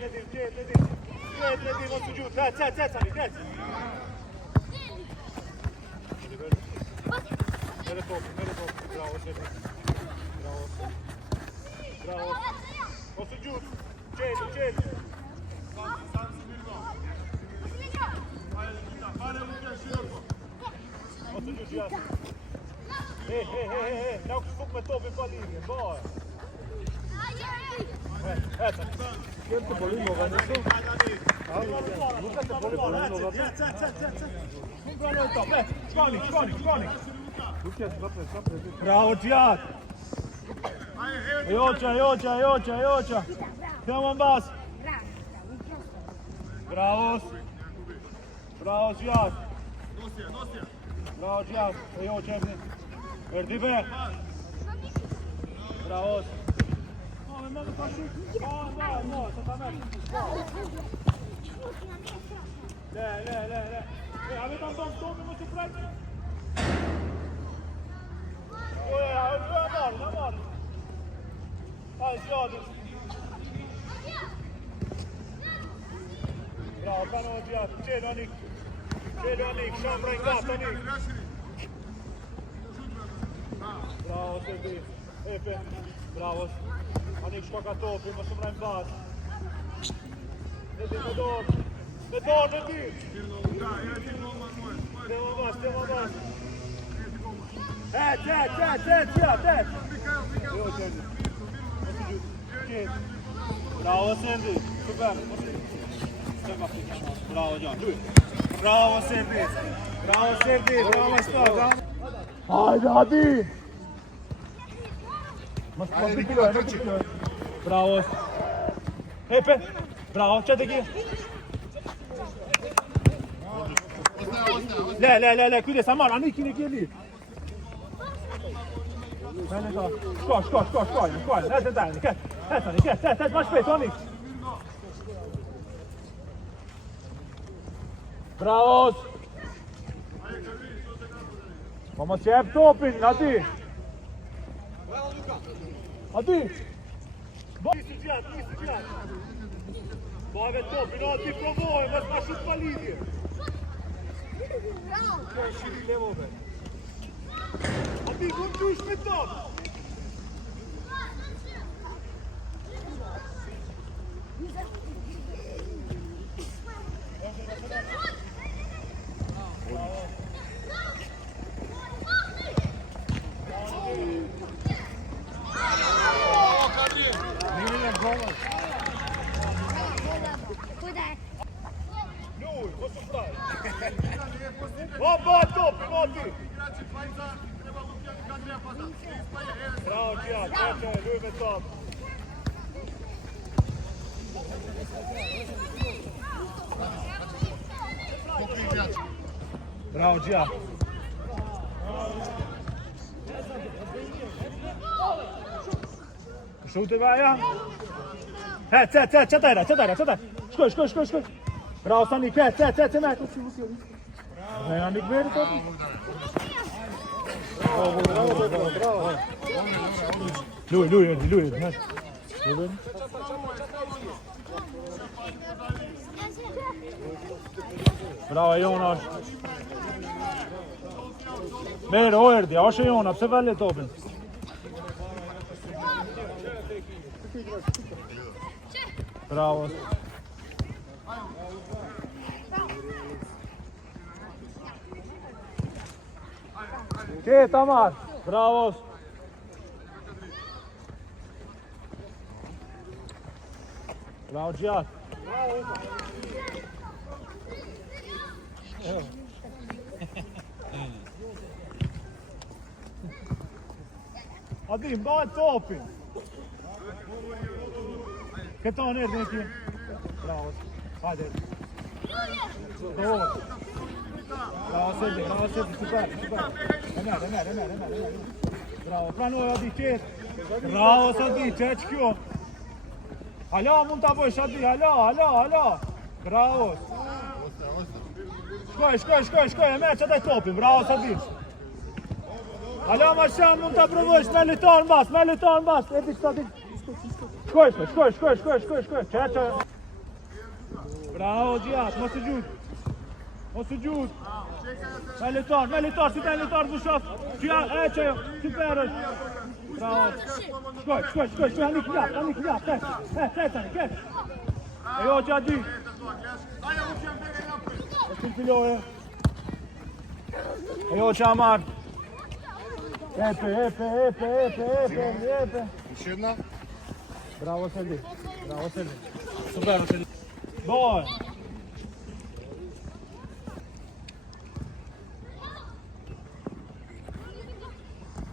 Nedim, mos u gjut. Hec, Sani, hec. Mere topi, bravo, Nedim. Bravo. Mos u gjut. Qeli. Mos u gjut, jasë. Ne u kështu me topin pa linje, baj. Hec, Kjem të bolim ova nëso? Nuk ka të bolim ova nëso? Nuk pranoj top, shkoni. Bravo, Gjat. Joqa. Këmë në bas. Bravo, Gjat. Bravo, Gjat. Joqa, erdi be. Bravo. No, se ta merë. Le. Ave tam topi më të prejtë. Marë. Hajde, zjadë. Bravo, kanë o Gjatë. Qelë Anik, shambra i gatë Anik. Bravo, Serbi. Epe, bravo. Anik shko ka topi, më sëmrajnë basë. Nedim me dorë. Me dorë, Nedim. Tema basë. Hec. Jo, Serbi. Bravo, Serbi. Super. Bravo, Gjatë. Bravo, Serbi. Bravo, Stada. Hajde, Adi. Mas pikiloj. Bravo. Epe. Bravo, qëtë e kje. Le, kujdes, Amar, Anik kine kje li. Shko, hajde dajnë, këtë, ma shpetë, Anik. Bravo. Po mos jep topin, Adi. Adi! Nisi gjatë! Bave topin, Adi provoj, mos ma shut pa lidhje! Kjo është shiri levove! Adi, nuk dush me top! Oba topin, Adi! Bravo, Gjatë, luj me top! Bravo, Gjatë! Shute vaja! Qëtajra! Shkoj! Bravo, Sani, këtë, me! Anik veri topi? Bravo! Luj, Bravo, Jonas! Merë, erdi, ashe Jona, pse velle topin? Bravo! Këtë, Amar! Bravo! Bravo, Gjatë! Adi, mbajt topin! Këto në erdi në tje. Bravo! Hajde! Bravo, Serbi, super! Remer! Bravo, pranoj, Adi, qetë! Bravo, Adi, qetë kjo! Alo, mund të bëjsh, Adi, alo! Bravo! Shkoj, e me që taj topin, bravo, Adi! Alo, ma shumë, mund të provojsh, me lutar në bas, Edi, Adi! Shkoj, qetë! Bravo Gjat, mos u gjut. Mos u gjut. Me litar, si ben litar të shof. Gjat, që jo, super është. Bravo. Shkoj, anik ljap, ket. E jo Gjat dy. E të piloje. E jo që amar. Epe. Еще одна. Bravo Serdi. Super Serdi. Boj.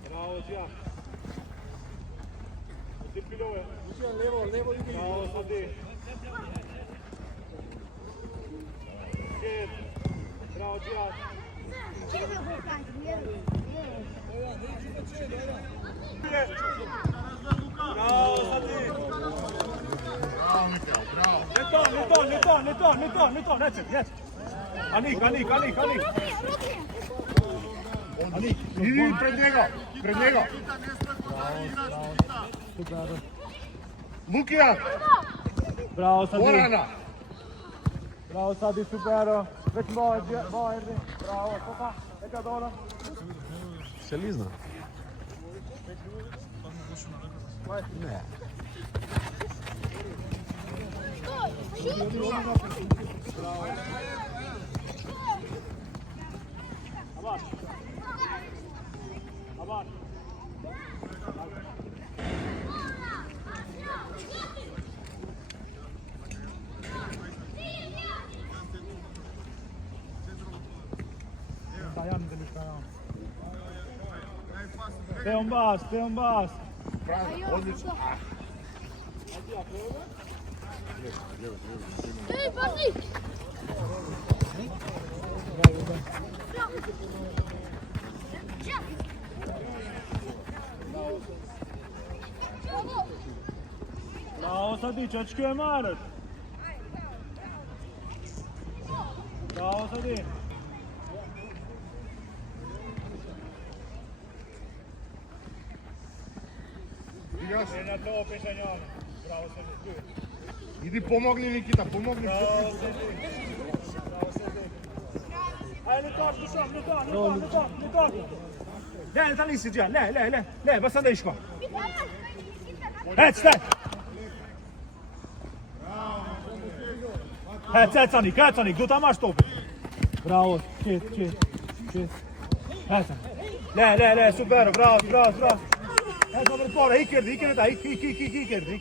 Bravo Gjak. Ti piloje. Levo. Bravo Serdi. Bravo Gjak. Bravo Serdi. Leton, ec. Anik. Иди пред него. Лукия, Bravo Serdi. Орана. Bravo Serdi, super. Veç mbaj, bravo, koka, e ka dorën. Специализна? Не. Abar. Te mbas. Правильно, отлично. Эй, парни! Bravo Serdi, që e marrët? Bravo Serdi. Видяш? E në topi shenjani. Bravo Serdi. Иди помогни, Никита, помогни. Bravo Serdi. Hajde litar. Le, tani si gja, le, basta ndaj shko. Hec, tani, du ta marrë topi. Bravo, qit. Hec, le, super, bravo. Hec, për pare, hikërdi ta, hikërdi.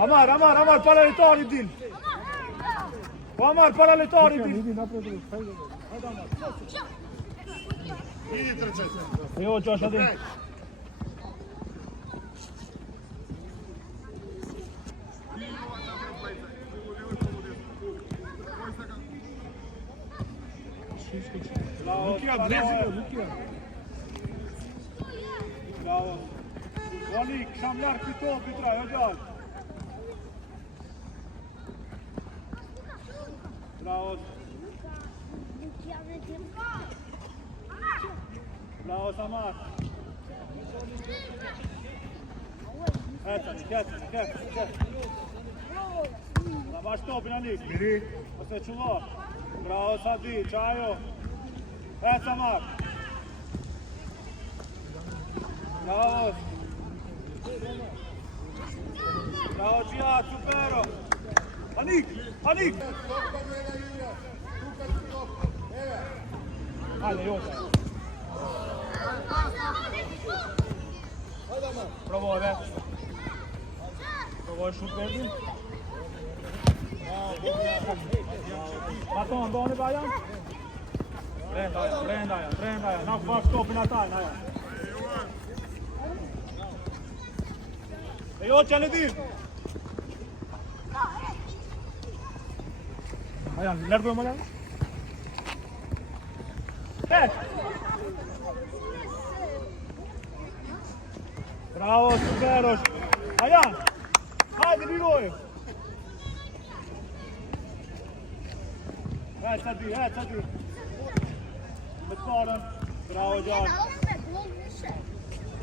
Amar, para litarit din. Po Amar, para litarit din. Иди тръчай. Jo, Gjosh adin. Лукия, влези. Bravo. Oni, kësham larkë për topi tra, jo gjallë. Bravo. Bravo Samar. Ketani. Na bash topin Anik. Бери. Ose çullo. Bravo Sadi, çajo. Samar. Bravo. Bravo Cihat, supero. Anik. Hajde, Jota. Provoj, ve. Provoj šut verdi. Baton, doni Bajan. Trendaja. Nak bash topin ata, naja. E jo që në dim. Ajan, lërgoj më lërgoj. Bravo, superosh. Ajan, hajde birojë. Hecë aty. Me të parën. Bravo, Gjarë.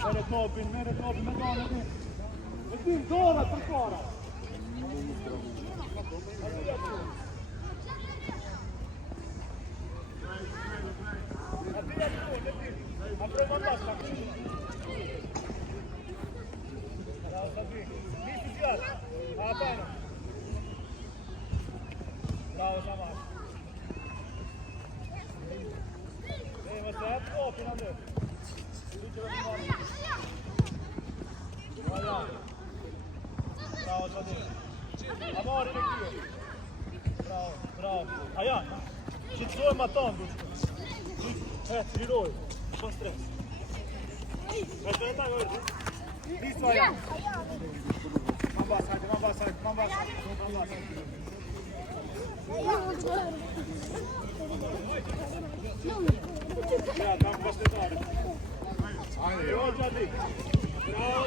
Mere topin, me dole. Me dim, dora për para. Bravo Samar. Måste här på fina nu. Bravo Sadir. Amor, är viktigt. Bravo, bravo. Aja. Shit så maton. Ett giroj. På stress. Vänta, gör det. Visst var jag. Man bara sagt. Ja, tam poszli dalej. Bra, Jadlik. Bra,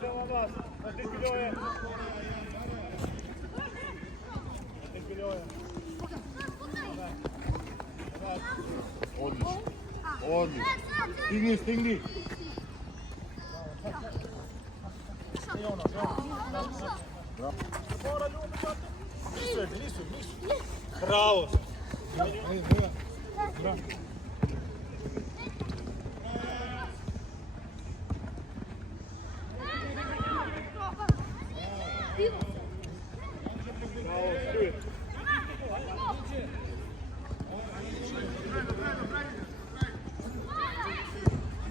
Prema vas. Один Билёя. Отлично. Стигни. Браво.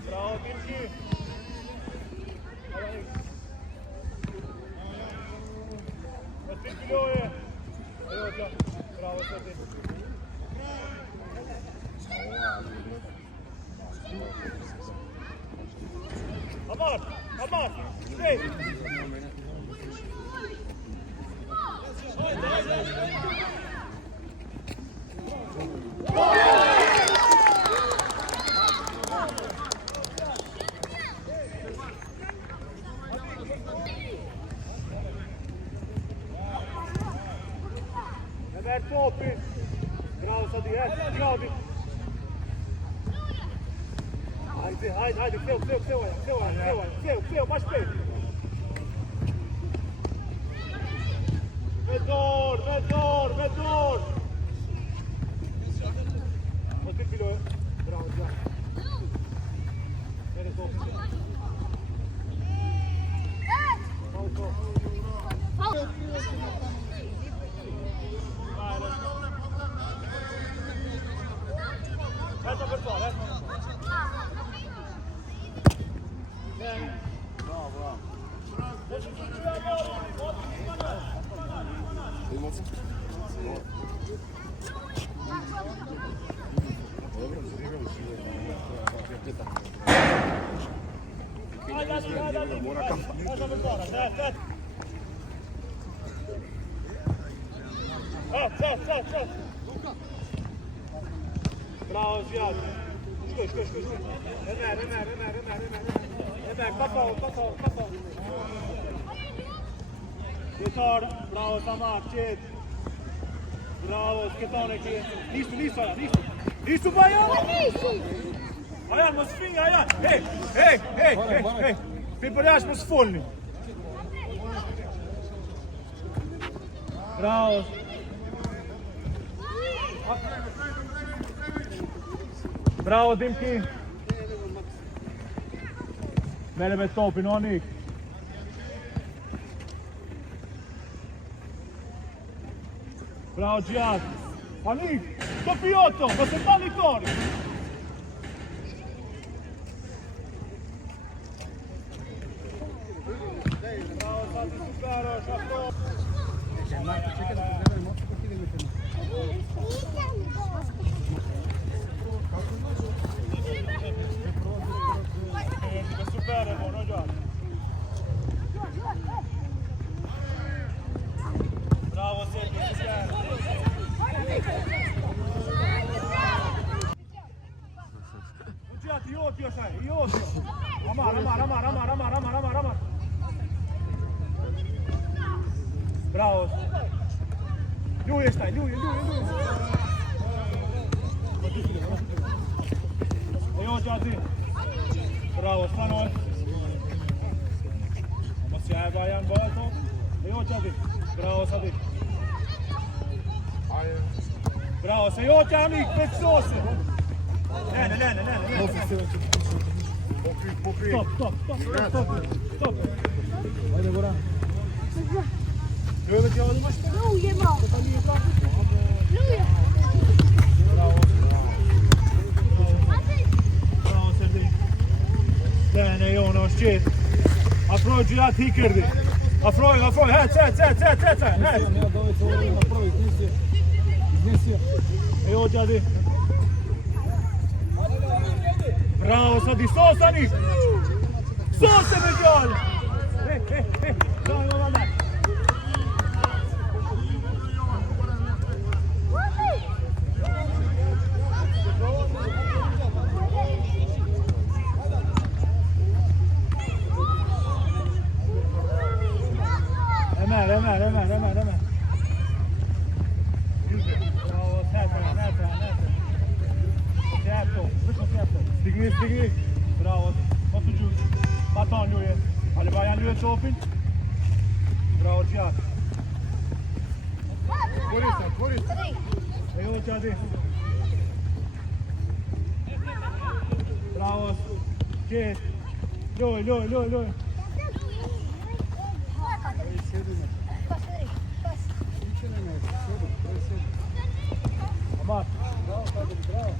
Bravo, Milky. Один Билёя. Bravo, Sadir. Amar. Straight. Ver topi. Bravo Sadir. Bravo. Haydi. Feo, mais perto. Medor. Один Билёя. Bravo, já. Ele topi. Essa per fora, Bravo. Mora campare. Essa per fora, certo. Bravo, Ziad. Sköt. Ömer, kappa. Det tar. Bravo, Samar. Shit. Bravo, sketone që nisu, Ajan, nisu. Nisu, Bajan! Ajan, mos finga, Ajan! Hej! Ti për jashtë mos folni. Bravo. Bravo, Dimki. Bene me topin, o Nik. Bravo, Gjat. Anik, topi Otto, ma se fa Vittorio. Bravo, Sati, supero, Šato. Super, no Gjat. Bravo, Seti, Gjat, i otio sai, i otio. Amar. Bravo. Ljuje staj, ljuje. Evo Gjati. Bravo, Stanoj. Ama sjaj Bajan Balto. Evo Gjati. Bravo, Sadik. Bravo, se jote Anik, bez sose. Ne. Pokri. Stop. Ajde, Goran. Ljuje ti ovdje imaš? Ljuje malo. Ljuje. Bravo, Serdi. Dene, Jono, shqit. Afroj Gjat Hikerdi. Afroj, hec. Ja dove se ovo napravi, iznesi. Evo Gjati. Bravo, Sadi, Sosani! Sose me gjallë! Daj, Mamandaj! Emer. Bravo, Seta. Stigni. Bravo, posu gjusë. Baton ljuje. Ale Bajan ljuje topin. Bravo, Gjat. Tvori. Evo Gjati. Bravo, Gjit. Ljoj. Amar. Bravo.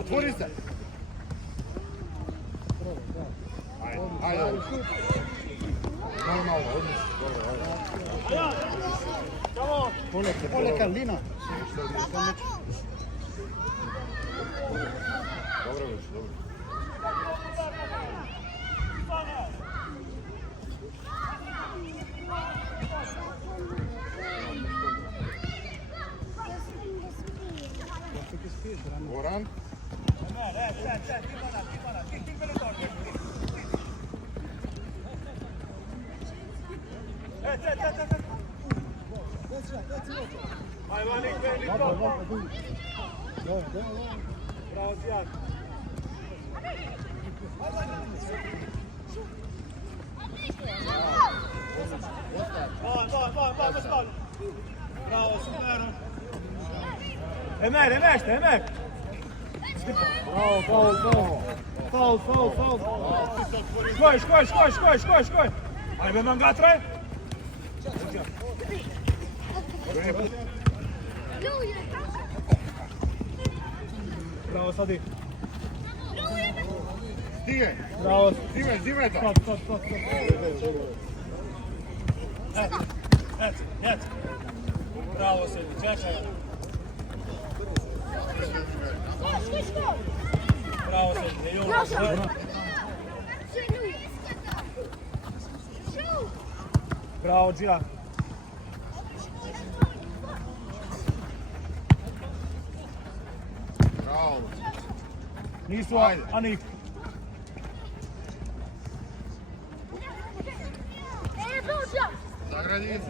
Otvori se. Ajde. Normalno, Ajan! Come on! Ole Karlina. Dobro. Goran. Aj, Manik, Bravo, Gjat. Vai. Bravo, super. Emer. Bravo, foul. Shkoj. Aj, me më nga tre. Bravo, Sadi. Stige. Bravo. Zime ta. Stop. Hec. Bravo, Sadi. Češaj. Bravo, Sadi. Bravo, Gia. Bravo. Nisu, Ajde. Anik. E, dođa! Zagradi.